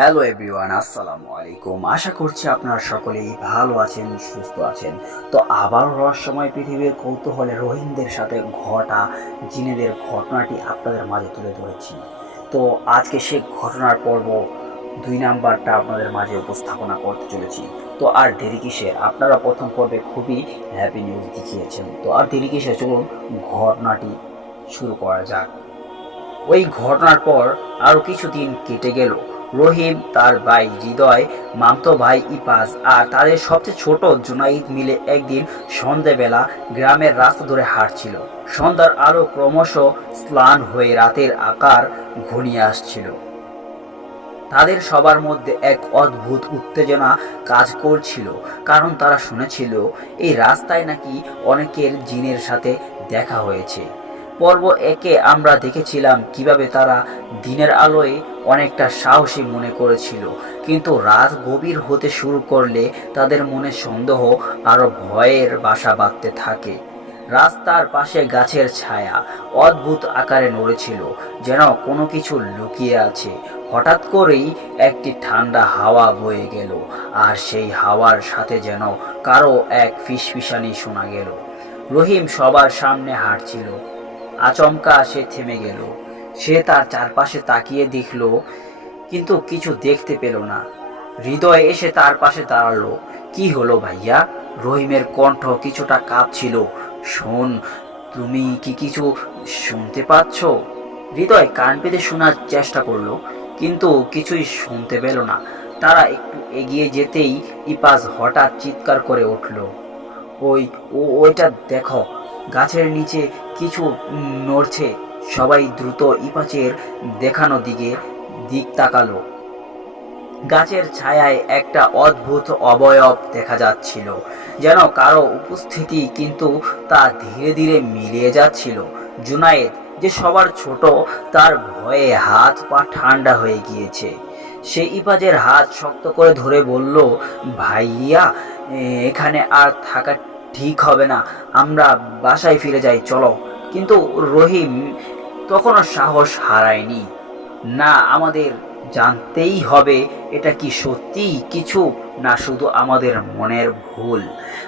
Hello everyone, আসসালামু আলাইকুম। আশা করছি আপনারা সকলেই ভালো আছেন, সুস্থ আছেন। তো আবারও রহস্যময় পৃথিবীর কৌতূহলে রোহিঙ্গাদের সাথে ঘটা জিনেদের ঘটনাটি আপনাদের মাঝে তুলে ধরেছি। তো আজকে সে ঘটনার পর্ব 2 নাম্বারটা আপনাদের মাঝে উপস্থাপনা করতে চলেছি। তো আর দেরি কিসের, আপনারা প্রথম পর্বে খুবই হ্যাপি নিউজ দেখিয়েছেন। তো আর দেরি কিসের, চলুন ঘটনাটি শুরু করা যাক। ওই ঘটনার পর আরও কিছুদিন কেটে গেল। রহিম, তার ভাই হৃদয়, মামতো ভাই ইপাজ আর তাদের সবচেয়ে ছোট জুনাইদ মিলে একদিন সন্ধেবেলা গ্রামের রাস্তা ধরে হাঁটছিল। সন্ধ্যার আলো ক্রমশ ম্লান হয়ে রাতের আকার ঘনিয়ে আসছিল। তাদের সবার মধ্যে এক অদ্ভুত উত্তেজনা কাজ করছিল, কারণ তারা শুনেছিল এই রাস্তায় নাকি অনেকের জিনের সাথে দেখা হয়েছে। পর্ব একে আমরা দেখেছিলাম কিভাবে তারা দিনের আলোয় অনেকটা সাহসী মনে করেছিল, কিন্তু রাত গভীর হতে শুরু করলে তাদের মনে সন্দেহ আরো ভয়ের বাসা বাঁধতে থাকে। রাস্তার পাশে গাছের ছায়া অদ্ভুত আকারে নড়েছিল, যেন কোনো কিছু লুকিয়ে আছে। হঠাৎ করেই একটি ঠান্ডা হাওয়া বয়ে গেল, আর সেই হাওয়ার সাথে যেন কারো এক ফিসফিসানি শোনা গেল। রহিম সবার সামনে হাঁটছিল। আচমকা সে থেমে গেল। সে তার চারপাশে তাকিয়ে দেখল, কিন্তু কিছু দেখতে পেল না। হৃদয় এসে তার পাশে দাঁড়ালো। কি হলো ভাইয়া? রহিমের কণ্ঠ কিছুটা কাঁপছিল। শোন, তুমি কি কিছু শুনতে পাচ্ছ? হৃদয় কান পেতে শোনার চেষ্টা করলো, কিন্তু কিছুই শুনতে পেল না। তারা একটু এগিয়ে যেতেই ইপাজ হঠাৎ চিৎকার করে উঠল, ওই ওইটা দেখো, গাছের নিচে কিছু নড়ছে। সবাই দ্রুত ইপাচের দেখানো দিক তাকালো। গাছের ছায়ায় একটা অদ্ভুত অবয়ব দেখা যাচ্ছিল, যেন কারো উপস্থিতি, কিন্তু তা ধীরে ধীরে মিলিয়ে যাচ্ছিল। জুনায়েদ, যে সবার ছোট, তার ভয়ে হাত পা ঠান্ডা হয়ে গিয়েছে। সে ইপাজের হাত শক্ত করে ধরে বলল, ভাইয়া, এখানে আর থাকা ঠিক হবে না, আমরা বাসায় ফিরে যাই, চলো। কিন্তু রহিম তখনও সাহস হারায়নি। না, আমাদের জানতেই হবে এটা কি সত্যি কিছু, না শুধু আমাদের মনের ভুল।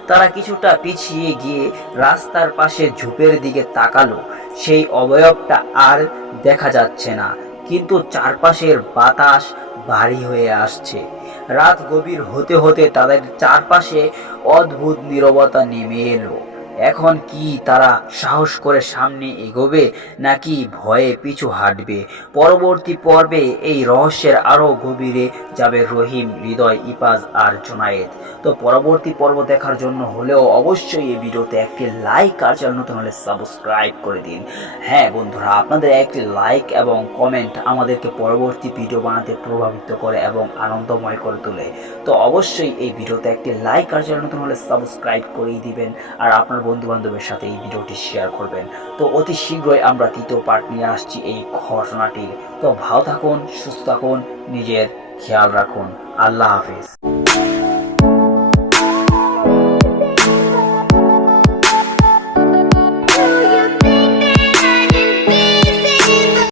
তারা কিছুটা পিছিয়ে গিয়ে রাস্তার পাশে ঝোপের দিকে তাকালো। সেই অবয়বটা আর দেখা যাচ্ছে না, কিন্তু চারপাশের বাতাস ভারী হয়ে আসছে। রাত গভীর হতে হতে তাদের চারপাশে অদ্ভুত নীরবতা নেমে এলো। এখন কি তারা সাহস করে সামনে এগোবে, নাকি ভয়ে পিছু হাঁটবে? পরবর্তী পর্বে এই রহস্যের আরো গভীরে যাবে রহিম, হৃদয়, ইপাজ আর জুনায়েদ। তো পরবর্তী পর্ব দেখার জন্য হলেও অবশ্যই এই ভিডিওতে একটি লাইক, আর চ্যানেল নতুন হলে সাবস্ক্রাইব করে দিন। হ্যাঁ বন্ধুরা, আপনাদের একটি লাইক এবং কমেন্ট আমাদেরকে পরবর্তী ভিডিও বানাতে প্রভাবিত করে এবং আনন্দময় করে তোলে। তো অবশ্যই এই ভিডিওতে একটি লাইক, আর চ্যানেল নতুন হলে সাবস্ক্রাইব করেই দিবেন, আর আপনার বন্ধু বান্ধবের সাথে এই ভিডিওটি শেয়ার করবেন। তো অতি শীঘ্রই আমরা তৃতীয় পার্ট নিয়ে আসছি এই ঘটনাটির। তো ভালো থাকুন, সুস্থ থাকুন, নিজের খেয়াল রাখুন। আল্লাহ হাফিজ।